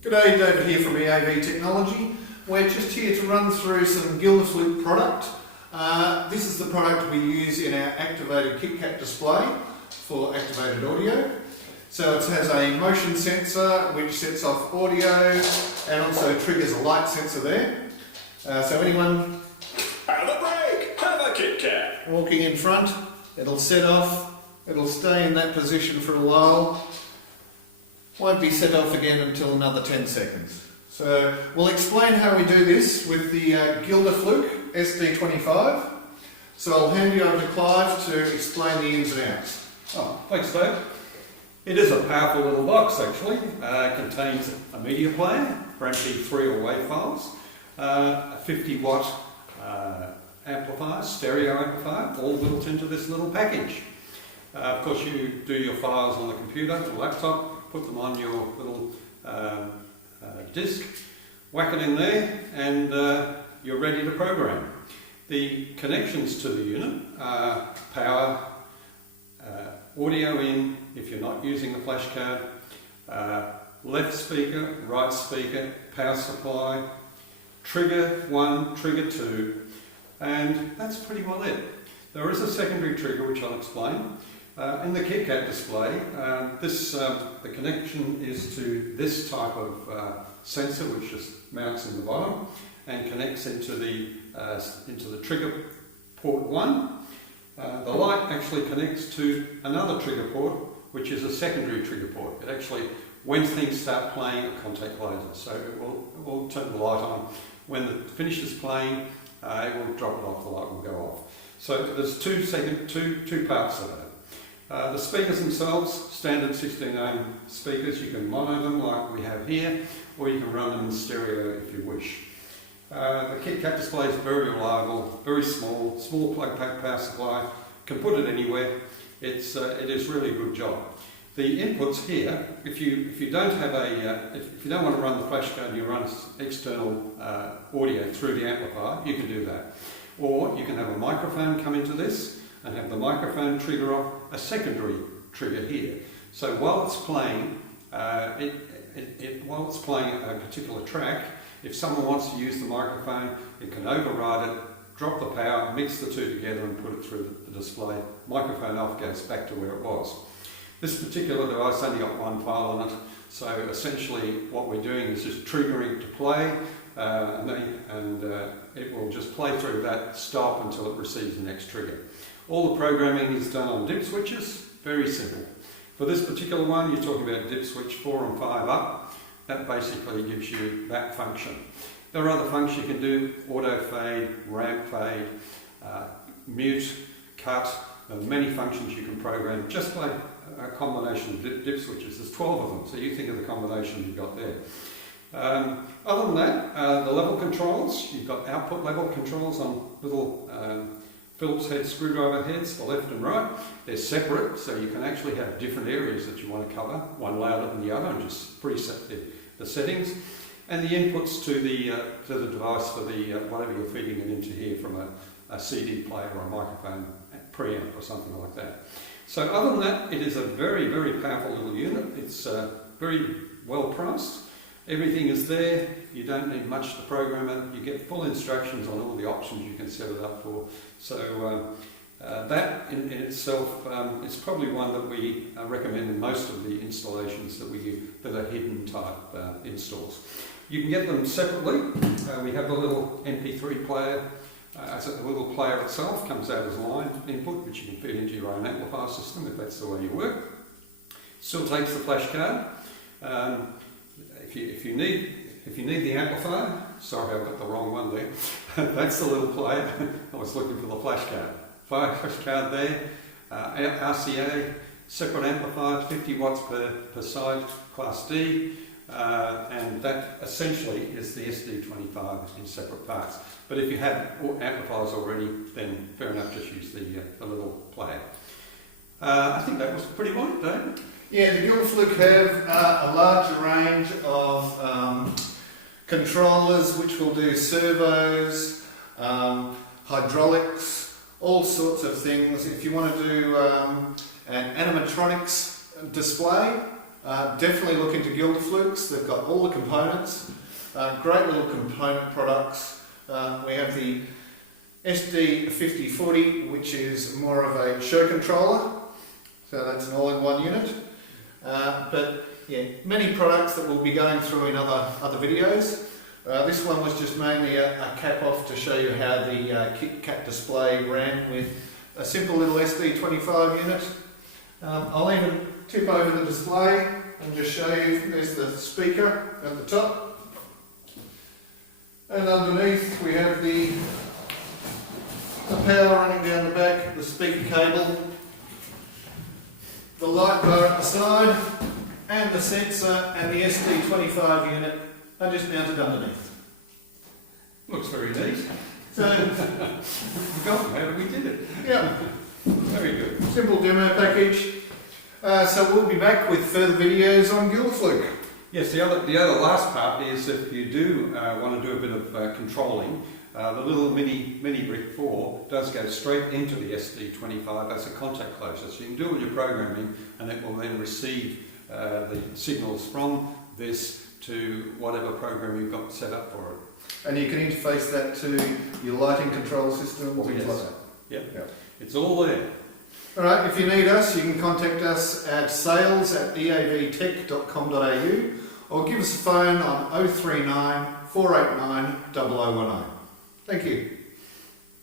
G'day, David here from EAV Technology. We're just here to run through some Gilderfluke product. This is the product we use in our activated KitKat display for activated audio. So it has a motion sensor which sets off audio and also triggers a light sensor there. So anyone have a break, have a KitKat. Walking in front, it'll set off, it'll stay in that position for a while. Won't be set off again until another 10 seconds. So we'll explain how we do this with the Gilderfluke SD25. So I'll hand you over to Clive to explain the ins and outs. Oh, thanks Dave. It is a powerful little box actually. It contains a media player for MP3 or WAV files, a 50 watt amplifier, stereo amplifier, all built into this little package. Of course you do your files on the computer or laptop, put them on your little disk, whack it in there, and you're ready to program. The connections to the unit are power, audio in if you're not using the flash card, left speaker, right speaker, power supply, trigger 1, trigger 2, and that's pretty well it. There is a secondary trigger which I'll explain. In the KitKat display, the connection is to this type of sensor which just mounts in the bottom and connects into the trigger port 1. The light actually connects to another trigger port which is a secondary trigger port. It actually, when things start playing, it contacts laser, so it will turn the light on. When it finishes playing, it will drop it off, the light will go off. So there's two parts of it. The speakers themselves, standard 16 ohm speakers, you can mono them like we have here, or you can run them in stereo if you wish. The KitKat display is very reliable, very small plug pack power supply, can put it anywhere. It is really a good job. The inputs here, if you don't have if you don't want to run the flash card and you run external audio through the amplifier, you can do that. Or you can have a microphone come into this and have the microphone trigger off a secondary trigger here. So while it's playing, while it's playing a particular track, if someone wants to use the microphone, it can override it, drop the power, mix the two together and put it through the display. Microphone off, goes back to where it was. This particular device only got one file on it, so essentially what we're doing is just triggering to play, and it will just play through that, stop until it receives the next trigger. All the programming is done on dip switches, very simple. For this particular one, you're talking about dip switch 4 and 5 up. That basically gives you that function. There are other functions you can do: auto fade, ramp fade, mute, cut. There are many functions you can program just by a combination of dip switches. There's 12 of them, so you think of the combination you've got there. Other than that, the level controls, you've got output level controls on little Phillips head screwdriver heads, the left and right. They're separate, so you can actually have different areas that you want to cover, one louder than the other, and just preset the settings. And the inputs to the device for the whatever you're feeding it into here, from a CD player or a microphone preamp or something like that. So other than that, it is a very, very powerful little unit. It's very well priced. Everything is there. You don't need much to program it. You get full instructions on all the options you can set it up for. So that in itself is probably one that we recommend in most of the installations that we do, that are hidden type installs. You can get them separately. We have the little MP3 player. The little player itself comes out as a line input, which you can feed into your own amplifier system if that's the way you work. Still takes the flash card. If you need the amplifier, sorry I've got the wrong one there, that's the little player. I was looking for the flash card. Flash card there, RCA, separate amplifier, 50 watts per side, class D, and that essentially is the SD25 in separate parts. But if you have amplifiers already, then fair enough, just use the little player. I think that was pretty good, David. Yeah, the Gilderfluke have a larger range of controllers which will do servos, hydraulics, all sorts of things. If you want to do an animatronics display, Definitely look into Gilderfluke's. They've got all the components, great little component products. We have the SD25, which is more of a show controller, so that's an all-in-one unit. But yeah, many products that we'll be going through in other videos. This one was just mainly a cap off to show you how the KitKat display ran with a simple little SD25 unit. I'll even tip over the display and just show you, there's the speaker at the top. And underneath we have the power running down the back, the speaker cable, the light bar at the side, and the sensor and the SD25 unit are just mounted underneath. Looks very neat. So, We've forgotten how we did it. yeah, Very good. simple demo package. So we'll be back with further videos on Gilderfluke. Yes, the other last part is if you do want to do a bit of controlling, the little mini brick 4 does go straight into the SD25 as a contact closure. So you can do all your programming and it will then receive the signals from this to whatever program you've got set up for it. And you can interface that to your lighting control system, things like that. Yep. It's all there. Alright, if you need us, you can contact us at sales@eavtech.com.au or give us a phone on 039 489 0019. Thank you.